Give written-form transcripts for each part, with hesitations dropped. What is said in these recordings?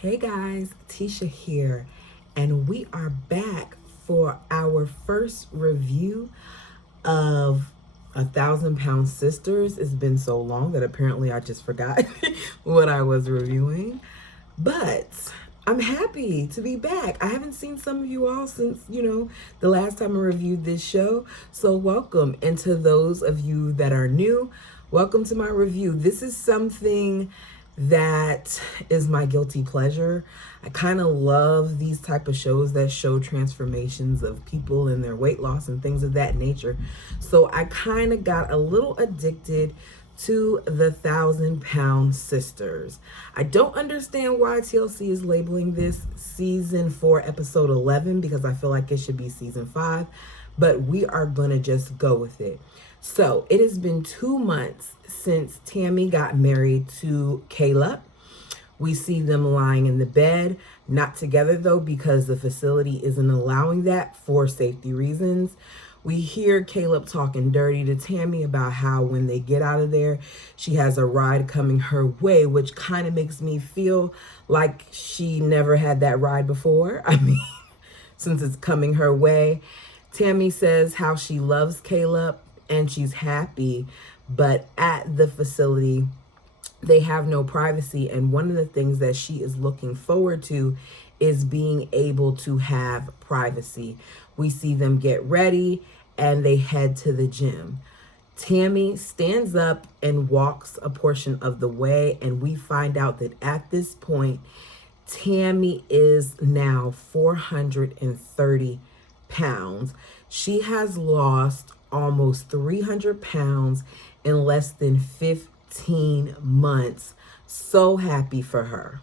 Hey guys, Tisha here, and we are back for our first review of £1,000 Sisters. It's been so long that apparently I just forgot what I was reviewing, but I'm happy to be back. I haven't seen some of you all since, the last time I reviewed this show, so welcome. And to those of you that are new, welcome to my review. This is something that is my guilty pleasure. I kind of love these type of shows that show transformations of people and their weight loss and things of that nature. So I kind of got a little addicted to the £1,000 Sisters. I don't understand why TLC is labeling this season 4 episode 11 because I feel like it should be season 5, but we are gonna just go with it. So it has been 2 months since Tammy got married to Caleb. We see them lying in the bed, not together though, because the facility isn't allowing that for safety reasons. We hear Caleb talking dirty to Tammy about how when they get out of there, she has a ride coming her way, which kind of makes me feel like she never had that ride before. I mean, since it's coming her way. Tammy says how she loves Caleb and she's happy, but at the facility, they have no privacy. And one of the things that she is looking forward to is being able to have privacy. We see them get ready and they head to the gym. Tammy stands up and walks a portion of the way, and we find out that at this point, Tammy is now 430 pounds. She has lost almost 300 pounds in less than 15 months. So happy for her.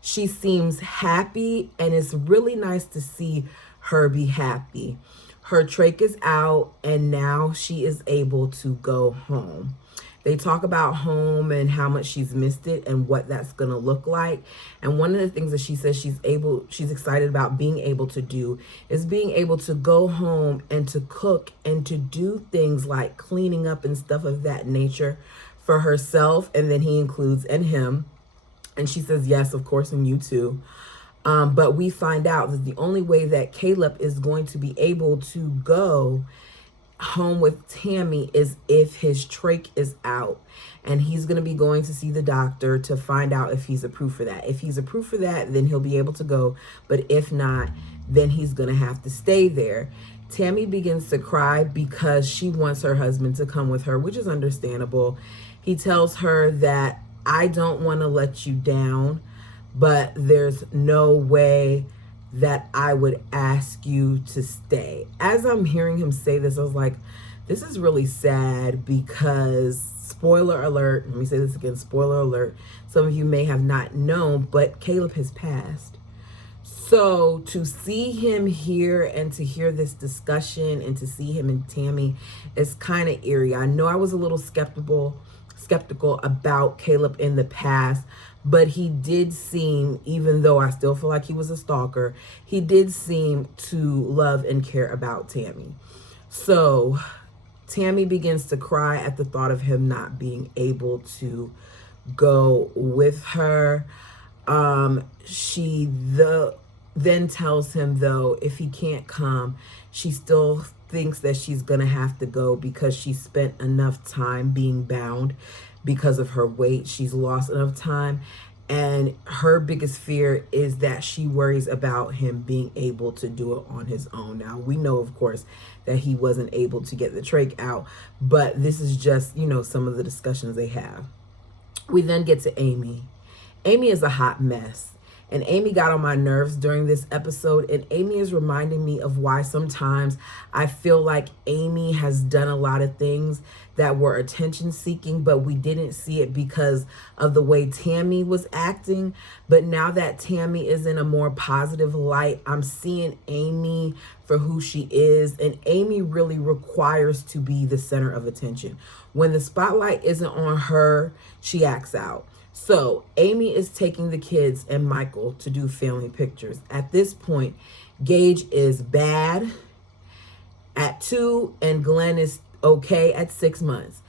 She seems happy, and it's really nice to see her be happy. Her trach is out, and now she is able to go home. They talk about home and how much she's missed it and what that's going to look like. And one of the things that she says she's excited about being able to do is being able to go home and to cook and to do things like cleaning up and stuff of that nature for herself. And then he includes and him. And she says, yes, of course, and you too. But we find out that the only way that Caleb is going to be able to go home with Tammy is if his trach is out, and he's going to be going to see the doctor to find out if he's approved for that. If he's approved for that, then he'll be able to go, but if not, then he's going to have to stay there. Tammy begins to cry because she wants her husband to come with her, which is understandable. He tells her that I don't want to let you down, but there's no way that I would ask you to stay. As I'm hearing him say this, I was like, this is really sad because, spoiler alert, let me say this again, spoiler alert, some of you may have not known, but Caleb has passed. So to see him here and to hear this discussion and to see him and Tammy is kind of eerie. I know I was a little skeptical about Caleb in the past, but he did seem, even though I still feel like he was a stalker, he did seem to love and care about Tammy. So Tammy begins to cry at the thought of him not being able to go with her. She then tells him, though, if he can't come, she still thinks that she's gonna have to go because she spent enough time being bound because of her weight. She's lost enough time, and her biggest fear is that she worries about him being able to do it on his own. Now, we know, of course, that he wasn't able to get the trach out, but this is just, some of the discussions they have. We then get to Amy. Amy is a hot mess. And Amy got on my nerves during this episode, and Amy is reminding me of why sometimes I feel like Amy has done a lot of things that were attention seeking, but we didn't see it because of the way Tammy was acting. But now that Tammy is in a more positive light, I'm seeing Amy for who she is, and Amy really requires to be the center of attention. When the spotlight isn't on her, she acts out. So Amy is taking the kids and Michael to do family pictures. At this point, Gage is bad at 2 and Glenn is okay at 6 months.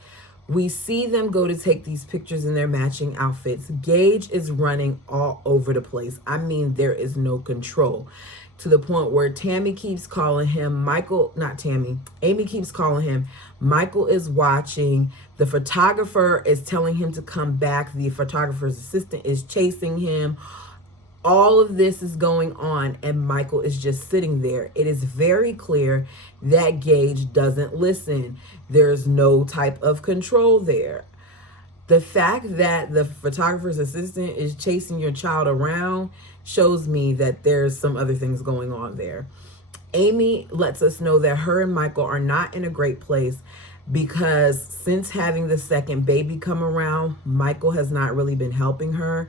We see them go to take these pictures in their matching outfits. Gage is running all over the place. I mean, there is no control, to the point where Tammy keeps calling him. Amy keeps calling him. Michael is watching. The photographer is telling him to come back. The photographer's assistant is chasing him. All of this is going on, and Michael is just sitting there. It is very clear that Gage doesn't listen. There's no type of control there. The fact that the photographer's assistant is chasing your child around shows me that there's some other things going on there. Amy lets us know that her and Michael are not in a great place because since having the second baby come around, Michael has not really been helping her.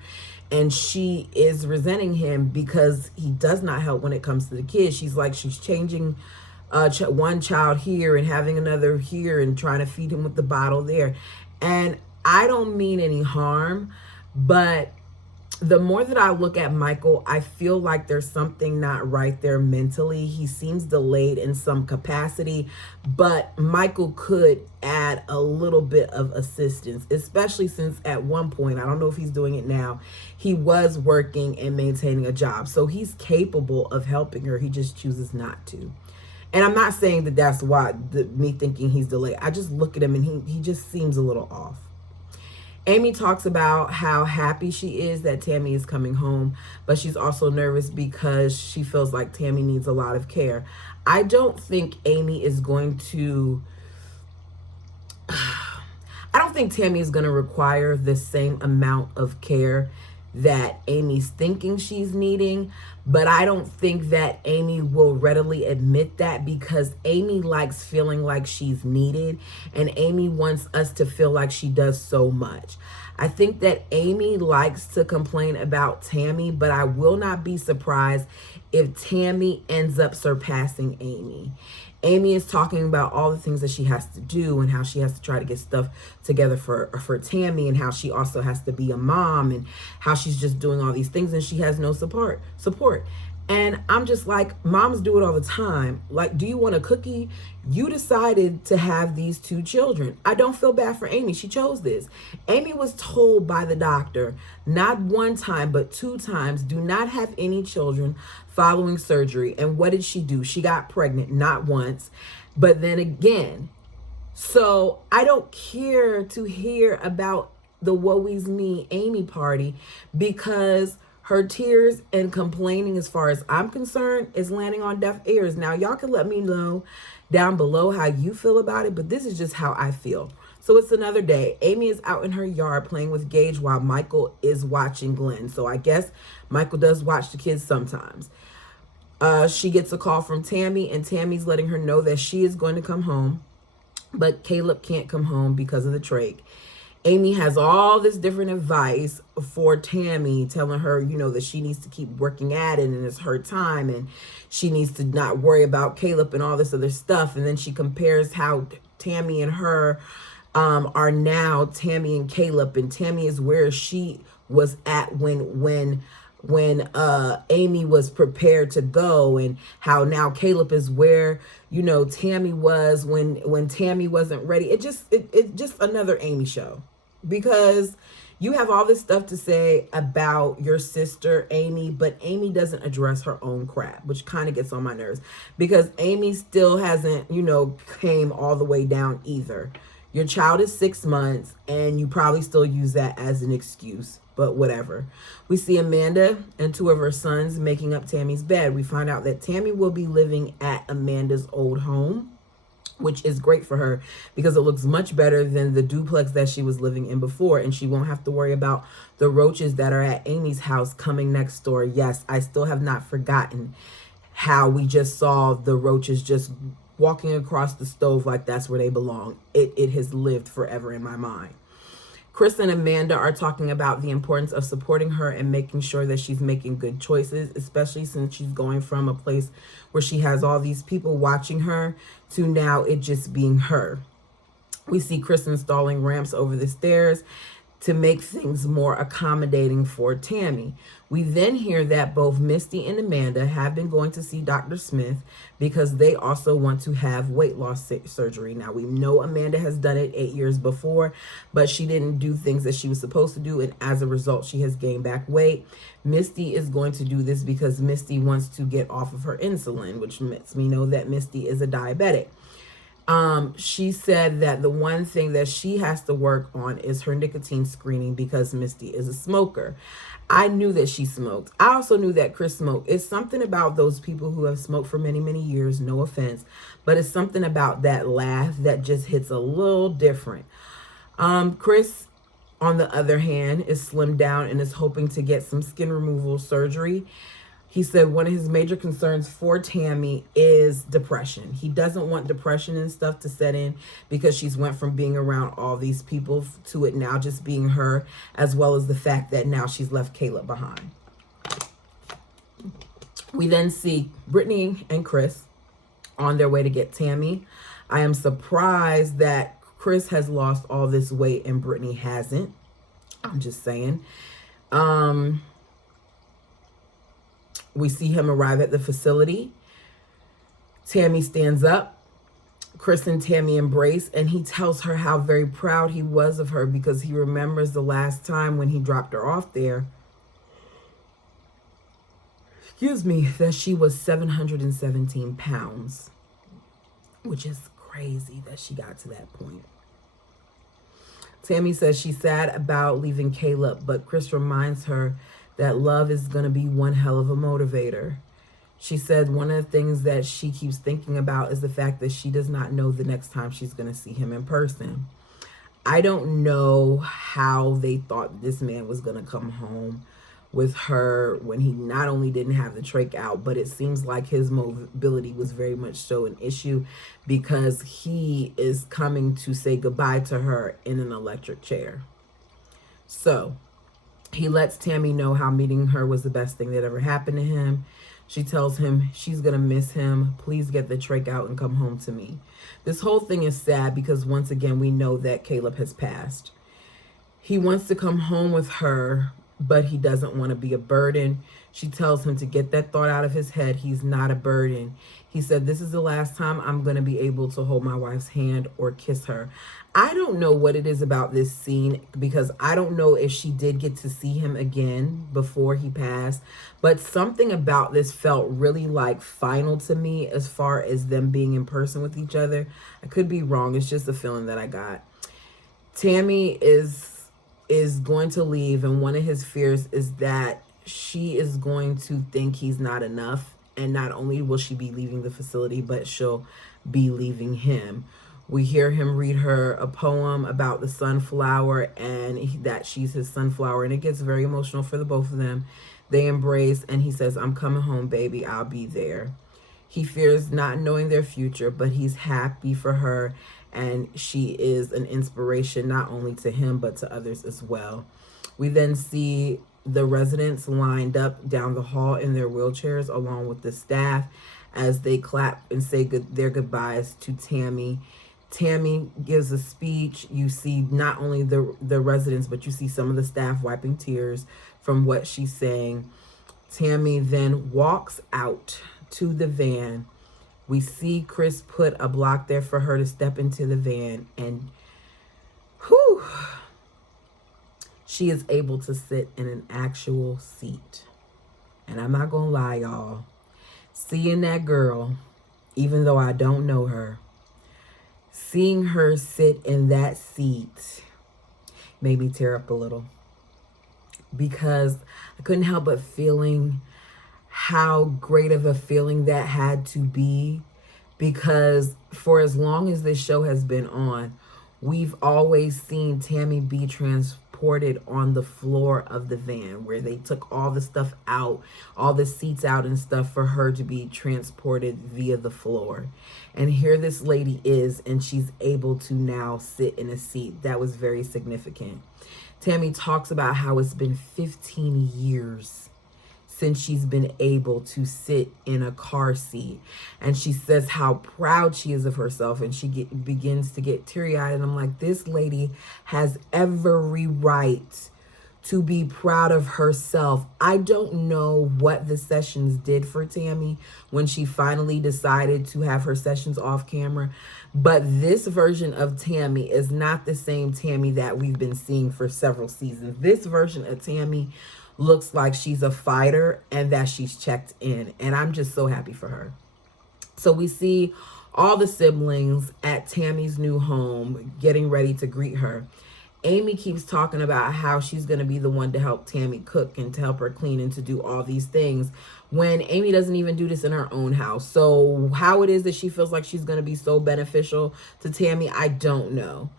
And she is resenting him because he does not help when it comes to the kids. She's like, she's changing one child here and having another here and trying to feed him with the bottle there. And I don't mean any harm, but the more that I look at Michael, I feel like there's something not right there mentally. He seems delayed in some capacity, but Michael could add a little bit of assistance, especially since at one point, I don't know if he's doing it now, he was working and maintaining a job. So he's capable of helping her. He just chooses not to. And I'm not saying that that's why me thinking he's delayed. I just look at him and he just seems a little off. Amy talks about how happy she is that Tammy is coming home, but she's also nervous because she feels like Tammy needs a lot of care. I don't think Amy is going to... I don't think Tammy is going to require the same amount of care that Amy's thinking she's needing, but I don't think that Amy will readily admit that because Amy likes feeling like she's needed, and Amy wants us to feel like she does so much. I think that Amy likes to complain about Tammy, but I will not be surprised if Tammy ends up surpassing Amy. Amy is talking about all the things that she has to do and how she has to try to get stuff together for Tammy, and how she also has to be a mom, and how she's just doing all these things and she has no support. And I'm just like, moms do it all the time. Like, do you want a cookie? You decided to have these two children. I don't feel bad for Amy. She chose this. Amy was told by the doctor, not one time, but 2 times, do not have any children following surgery. And what did she do? She got pregnant, not once, but then again. So I don't care to hear about the woe is me Amy party, because her tears and complaining, as far as I'm concerned, is landing on deaf ears. Now, y'all can let me know down below how you feel about it, but this is just how I feel. So it's another day. Amy is out in her yard playing with Gage while Michael is watching Glenn. So I guess Michael does watch the kids sometimes. She gets a call from Tammy, and Tammy's letting her know that she is going to come home, but Caleb can't come home because of the trach. Amy has all this different advice for Tammy, telling her, you know, that she needs to keep working at it and it's her time, and she needs to not worry about Caleb and all this other stuff. And then she compares how Tammy and her are now Tammy and Caleb, and Tammy is where she was at when Amy was prepared to go, and how now Caleb is where, you know, Tammy was when Tammy wasn't ready. It's just another Amy show, because you have all this stuff to say about your sister Amy, but Amy doesn't address her own crap, which kind of gets on my nerves, because Amy still hasn't, you know, came all the way down either. Your child is 6 months, and you probably still use that as an excuse, but whatever. We see Amanda and 2 of her sons making up Tammy's bed. We find out that Tammy will be living at Amanda's old home, which is great for her because it looks much better than the duplex that she was living in before, and she won't have to worry about the roaches that are at Amy's house coming next door. Yes, I still have not forgotten how we just saw the roaches just walking across the stove like that's where they belong. It has lived forever in my mind. Chris and Amanda are talking about the importance of supporting her and making sure that she's making good choices, especially since she's going from a place where she has all these people watching her to now it just being her. We see Chris installing ramps over the stairs. to make things more accommodating for Tammy. We then hear that both Misty and Amanda have been going to see Dr. Smith because they also want to have weight loss surgery. Now, we know Amanda has done it 8 years before, but she didn't do things that she was supposed to do, and as a result, she has gained back weight. Misty is going to do this because Misty wants to get off of her insulin, which lets me know that Misty is a diabetic. She said that the one thing that she has to work on is her nicotine screening because Misty is a smoker. I knew that she smoked. I also knew that Chris smoked. It's something about those people who have smoked for many, many years, no offense, but it's something about that laugh that just hits a little different. Chris, on the other hand, is slimmed down and is hoping to get some skin removal surgery. He said one of his major concerns for Tammy is depression. He doesn't want depression and stuff to set in because she's went from being around all these people to it now just being her, as well as the fact that now she's left Caleb behind. We then see Brittany and Chris on their way to get Tammy. I am surprised that Chris has lost all this weight and Brittany hasn't. I'm just saying. We see him arrive at the facility. Tammy stands up. Chris and Tammy embrace, and he tells her how very proud he was of her because he remembers the last time when he dropped her off there. That she was 717 pounds, which is crazy that she got to that point. Tammy says she's sad about leaving Caleb, but Chris reminds her that love is going to be one hell of a motivator. She said one of the things that she keeps thinking about is the fact that she does not know the next time she's going to see him in person. I don't know how they thought this man was going to come home with her when he not only didn't have the trach out, but it seems like his mobility was very much so an issue because he is coming to say goodbye to her in an electric chair. So he lets Tammy know how meeting her was the best thing that ever happened to him. She tells him she's going to miss him. Please get the trach out and come home to me. This whole thing is sad because once again, we know that Caleb has passed. He wants to come home with her, but he doesn't want to be a burden. She tells him to get that thought out of his head. He's not a burden. He said, this is the last time I'm going to be able to hold my wife's hand or kiss her. I don't know what it is about this scene because I don't know if she did get to see him again before he passed, but something about this felt really like final to me as far as them being in person with each other. I could be wrong. It's just a feeling that I got. Tammy is going to leave, and one of his fears is that she is going to think he's not enough, and not only will she be leaving the facility, but she'll be leaving him. We hear him read her a poem about the sunflower and that she's his sunflower, and it gets very emotional for the both of them. They embrace, and he says, I'm coming home, baby. I'll be there. He fears not knowing their future, but he's happy for her, and she is an inspiration not only to him, but to others as well. We then see the residents lined up down the hall in their wheelchairs along with the staff as they clap and say their goodbyes to Tammy. Tammy gives a speech. You see not only the residents, but you see some of the staff wiping tears from what she's saying. Tammy then walks out to the van. We see Chris put a block there for her to step into the van, and she is able to sit in an actual seat. And I'm not gonna lie, y'all, seeing that girl, even though I don't know her, seeing her sit in that seat made me tear up a little because I couldn't help but feeling how great of a feeling that had to be, because for as long as this show has been on, we've always seen Tammy be transported on the floor of the van where they took all the stuff out, all the seats out and stuff for her to be transported via the floor. And here this lady is, and she's able to now sit in a seat. That was very significant. Tammy talks about how it's been 15 years since she's been able to sit in a car seat. And she says how proud she is of herself, and she begins to get teary-eyed. And I'm like, this lady has every right to be proud of herself. I don't know what the sessions did for Tammy when she finally decided to have her sessions off camera, but this version of Tammy is not the same Tammy that we've been seeing for several seasons. This version of Tammy looks like she's a fighter and that she's checked in, and I'm just so happy for her. So we see all the siblings at Tammy's new home getting ready to greet her. Amy keeps talking about how she's going to be the one to help Tammy cook and to help her clean and to do all these things when Amy doesn't even do this in her own house. So how it is that she feels like she's going to be so beneficial to Tammy, I don't know.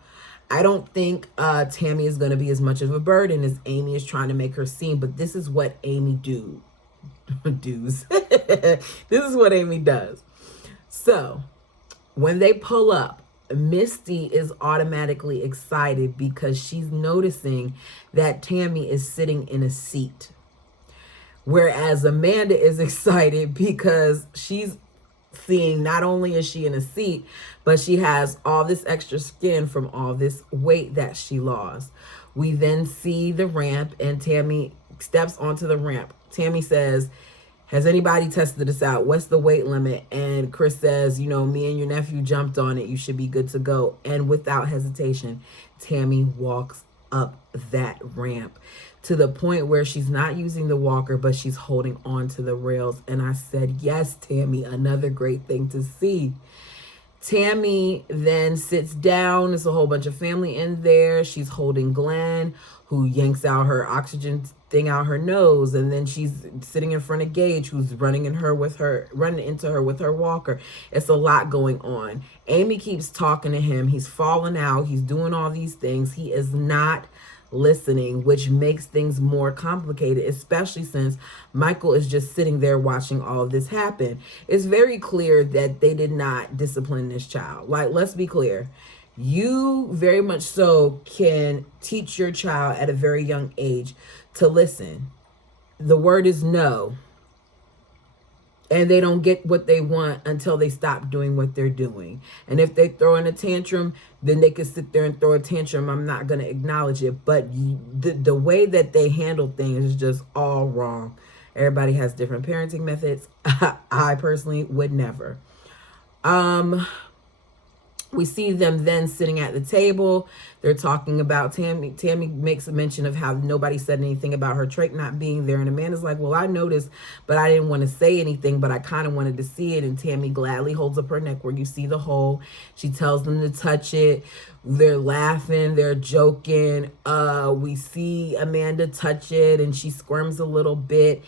I don't think Tammy is going to be as much of a burden as Amy is trying to make her seem, but this is what Amy does. This is what Amy does. So when they pull up, Misty is automatically excited because she's noticing that Tammy is sitting in a seat. Whereas Amanda is excited because she's seeing not only is she in a seat, but she has all this extra skin from all this weight that she lost. We then see the ramp and Tammy steps onto the ramp. Tammy says, has anybody tested this out? What's the weight limit? And Chris says, you know, me and your nephew jumped on it. You should be good to go. And without hesitation, Tammy walks up that ramp to the point where she's not using the walker, but she's holding on to the rails. And I said, yes, Tammy, another great thing to see. Tammy then sits down. There's a whole bunch of family in there. She's holding Glenn, who yanks out her oxygen thing out her nose, and then she's sitting in front of Gage, who's running into her with her walker. It's a lot going on. Amy keeps talking to him. He's falling out. He's doing all these things. He is not listening, which makes things more complicated, especially since Michael is just sitting there watching all of this happen. It's very clear that they did not discipline this child. Like, let's be clear. You very much so can teach your child at a very young age to listen. The word is no. And they don't get what they want until they stop doing what they're doing. And if they throw in a tantrum, then they can sit there and throw a tantrum. I'm not going to acknowledge it. But the way that they handle things is just all wrong. Everybody has different parenting methods. I personally would never. We see them then sitting at the table. They're talking about Tammy. Tammy makes a mention of how nobody said anything about her trach not being there. And Amanda's like, well, I noticed, but I didn't want to say anything, but I kind of wanted to see it. And Tammy gladly holds up her neck where you see the hole. She tells them to touch it. They're laughing. They're joking. We see Amanda touch it and she squirms a little bit.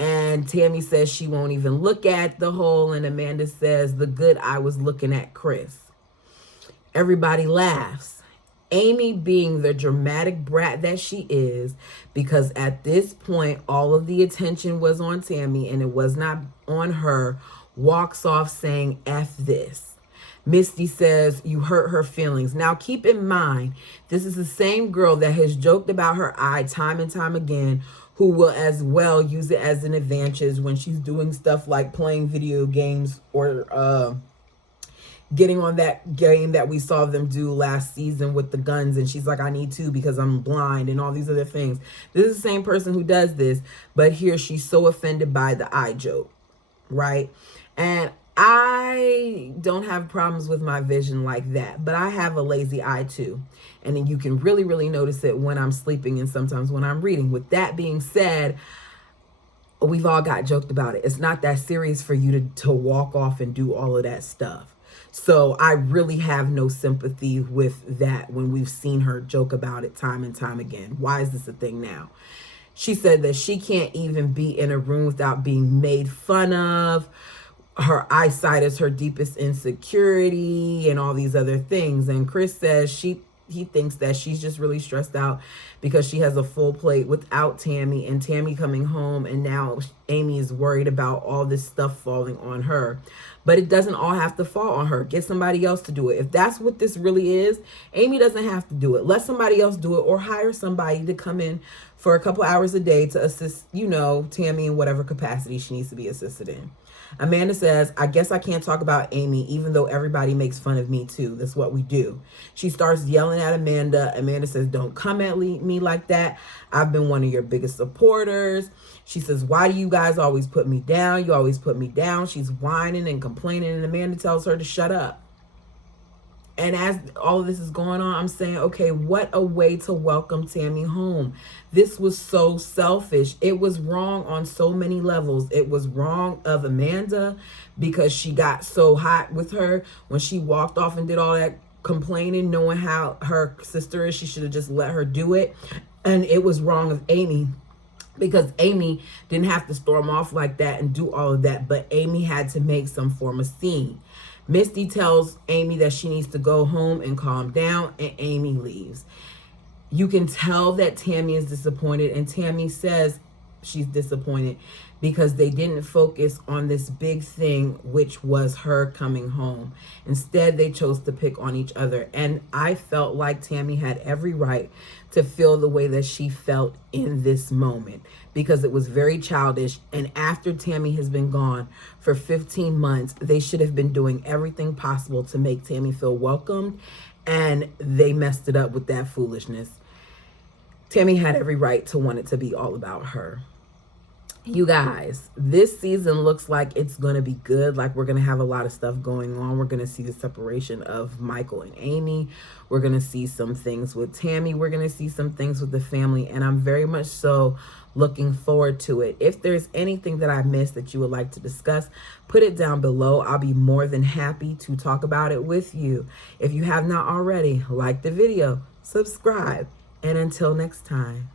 And Tammy says she won't even look at the hole. And Amanda says, the good I was looking at Chris. Everybody laughs. Amy, being the dramatic brat that she is, because at this point, all of the attention was on Tammy and it was not on her, walks off saying, F this. Misty says, you hurt her feelings. Now, keep in mind, this is the same girl that has joked about her eye time and time again, who will as well use it as an advantage when she's doing stuff like playing video games or, getting on that game that we saw them do last season with the guns. And she's like, I need to because I'm blind and all these other things. This is the same person who does this. But here she's so offended by the eye joke, right? And I don't have problems with my vision like that. But I have a lazy eye too. And then you can really, really notice it when I'm sleeping and sometimes when I'm reading. With that being said, we've all got joked about it. It's not that serious for you to walk off and do all of that stuff. So I really have no sympathy with that when we've seen her joke about it time and time again. Why is this a thing now? She said that she can't even be in a room without being made fun of. Her eyesight is her deepest insecurity and all these other things. And Chris says he thinks that she's just really stressed out because she has a full plate without Tammy and Tammy coming home. And now Amy is worried about all this stuff falling on her. But it doesn't all have to fall on her. Get somebody else to do it. If that's what this really is, Amy doesn't have to do it. Let somebody else do it or hire somebody to come in for a couple hours a day to assist, Tammy in whatever capacity she needs to be assisted in. Amanda says, I guess I can't talk about Amy, even though everybody makes fun of me too. That's what we do. She starts yelling at Amanda. Amanda says, don't come at me like that. I've been one of your biggest supporters. She says, why do you guys always put me down? You always put me down. She's whining and complaining, and Amanda tells her to shut up. And as all of this is going on, I'm saying, okay, what a way to welcome Tammy home. This was so selfish. It was wrong on so many levels. It was wrong of Amanda because she got so hot with her when she walked off and did all that complaining, knowing how her sister is. She should have just let her do it. And it was wrong of Amy because Amy didn't have to storm off like that and do all of that, but Amy had to make some form of scene. Misty tells Amy that she needs to go home and calm down, and Amy leaves. You can tell that Tammy is disappointed, and Tammy says she's disappointed because they didn't focus on this big thing, which was her coming home. Instead, they chose to pick on each other. And I felt like Tammy had every right to feel the way that she felt in this moment because it was very childish. And after Tammy has been gone for 15 months, they should have been doing everything possible to make Tammy feel welcomed. And they messed it up with that foolishness. Tammy had every right to want it to be all about her. You guys, this season looks like it's going to be good. Like, we're going to have a lot of stuff going on. We're going to see the separation of Michael and Amy. We're going to see some things with Tammy. We're going to see some things with the family. And I'm very much so looking forward to it. If there's anything that I missed that you would like to discuss, put it down below. I'll be more than happy to talk about it with you. If you have not already, like the video, subscribe. And until next time.